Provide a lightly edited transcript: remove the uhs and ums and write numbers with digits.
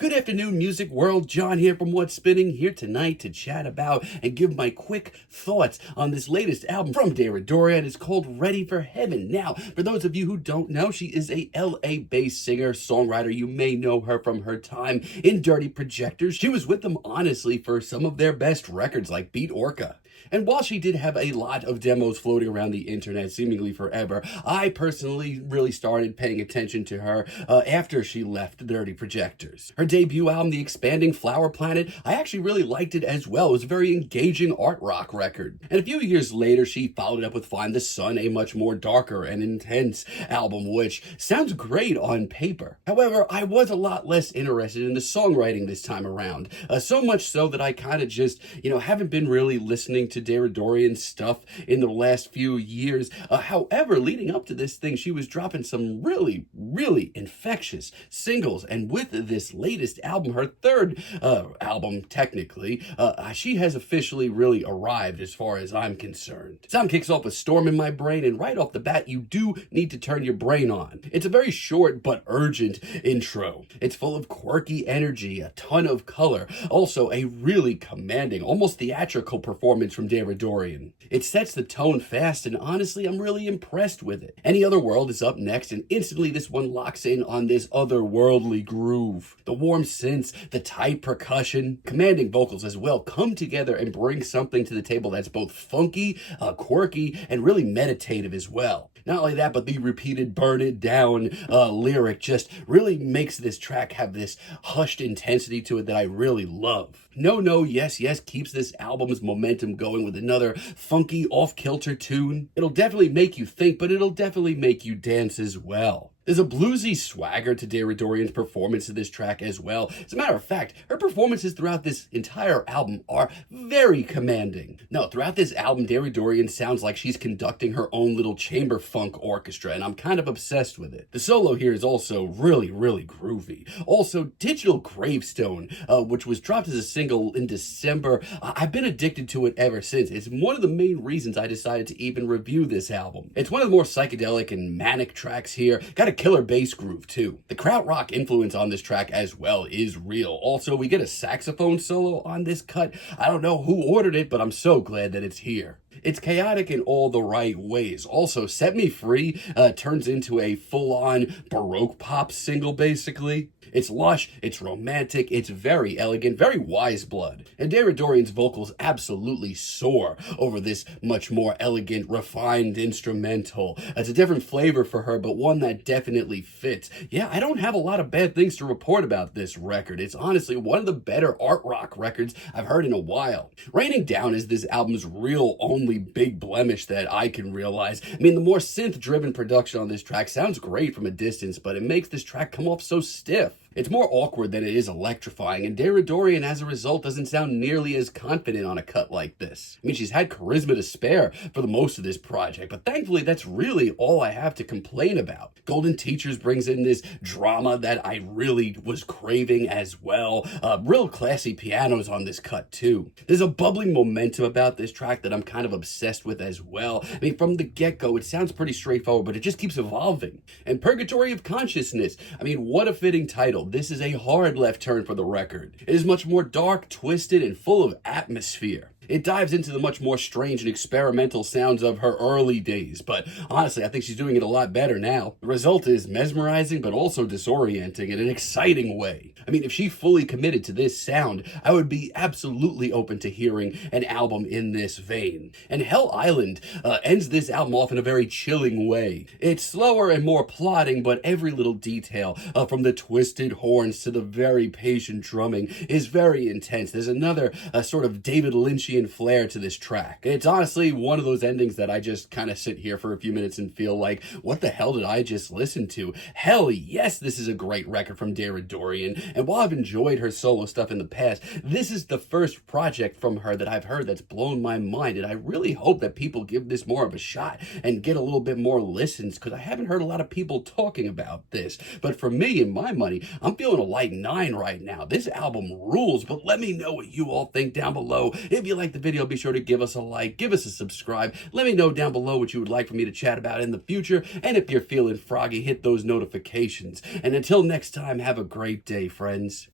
Good afternoon, music world. John here from What's Spinning, here tonight to chat about and give my quick thoughts on this latest album from Deradoorian. It's called Ready for Heaven. Now, for those of you who don't know, she is a LA-based singer-songwriter. You may know her from her time in Dirty Projectors. She was with them, honestly, for some of their best records like Beat Orca. And while she did have a lot of demos floating around the internet seemingly forever, I personally really started paying attention to her after she left Dirty Projectors. Her debut album, The Expanding Flower Planet, I actually really liked it as well. It was a very engaging art rock record. And a few years later, she followed up with Find the Sun, a much more darker and intense album, which sounds great on paper. However, I was a lot less interested in the songwriting this time around. So much so that I kind of just, haven't been really listening to Deradoorian stuff in the last few years. However, leading up to this thing, she was dropping some really, really infectious singles. And with this latest album, her third album, technically, she has officially really arrived as far as I'm concerned. Sound kicks off a storm in my brain, and right off the bat, you do need to turn your brain on. It's a very short but urgent intro. It's full of quirky energy, a ton of color, also a really commanding, almost theatrical performance from Deradoorian. It sets the tone fast, and honestly, I'm really impressed with it. Any Other World is up next, and instantly this one locks in on this otherworldly groove. The warm synths, the tight percussion, commanding vocals as well come together and bring something to the table that's both funky, quirky, and really meditative as well. Not only that, but the repeated burn it down lyric just really makes this track have this hushed intensity to it that I really love. No, No, Yes, Yes keeps this album's momentum going with another funky off-kilter tune. It'll definitely make you think, but it'll definitely make you dance as well. There's a bluesy swagger to Deradoorian's performance of this track as well. As a matter of fact, her performances throughout this entire album are very commanding. No, throughout this album, Deradoorian sounds like she's conducting her own little chamber funk orchestra, and I'm kind of obsessed with it. The solo here is also really, really groovy. Also, Digital Gravestone, which was dropped as a single in December, I've been addicted to it ever since. It's one of the main reasons I decided to even review this album. It's one of the more psychedelic and manic tracks here. Got a killer bass groove too. The Krautrock influence on this track as well is real. Also, we get a saxophone solo on this cut. I don't know who ordered it, but I'm so glad that it's here. It's chaotic in all the right ways. Also, Set Me Free turns into a full-on Baroque pop single, basically. It's lush, it's romantic, it's very elegant, very wise blood. And Deradoorian's vocals absolutely soar over this much more elegant, refined instrumental. It's a different flavor for her, but one that definitely fits. Yeah, I don't have a lot of bad things to report about this record. It's honestly one of the better art rock records I've heard in a while. Raining Down is this album's real only big blemish that I can realize. I mean, the more synth-driven production on this track sounds great from a distance, but it makes this track come off so stiff. It's more awkward than it is electrifying, and Deradoorian, as a result, doesn't sound nearly as confident on a cut like this. I mean, she's had charisma to spare for the most of this project, but thankfully, that's really all I have to complain about. Golden Teachers brings in this drama that I really was craving as well. Real classy pianos on this cut, too. There's a bubbling momentum about this track that I'm kind of obsessed with as well. I mean, from the get-go, it sounds pretty straightforward, but it just keeps evolving. And Purgatory of Consciousness, I mean, what a fitting title. This is a hard left turn for the record. It is much more dark, twisted, and full of atmosphere. It dives into the much more strange and experimental sounds of her early days, but honestly, I think she's doing it a lot better now. The result is mesmerizing, but also disorienting in an exciting way. I mean, if she fully committed to this sound, I would be absolutely open to hearing an album in this vein. And Hell Island ends this album off in a very chilling way. It's slower and more plodding, but every little detail, from the twisted horns to the very patient drumming, is very intense. There's another sort of David Lynchian flair to this track. It's honestly one of those endings that I just kind of sit here for a few minutes and feel like, what the hell did I just listen to? Hell yes, this is a great record from Deradoorian, and while I've enjoyed her solo stuff in the past, this is the first project from her that I've heard that's blown my mind, and I really hope that people give this more of a shot and get a little bit more listens, because I haven't heard a lot of people talking about this. But for me and my money, I'm feeling a light 9 right now. This album rules, but let me know what you all think down below. If you like the video, be sure to give us a like, give us a subscribe. Let me know down below what you would like for me to chat about in the future. And if you're feeling froggy, hit those notifications. And until next time, have a great day, friends.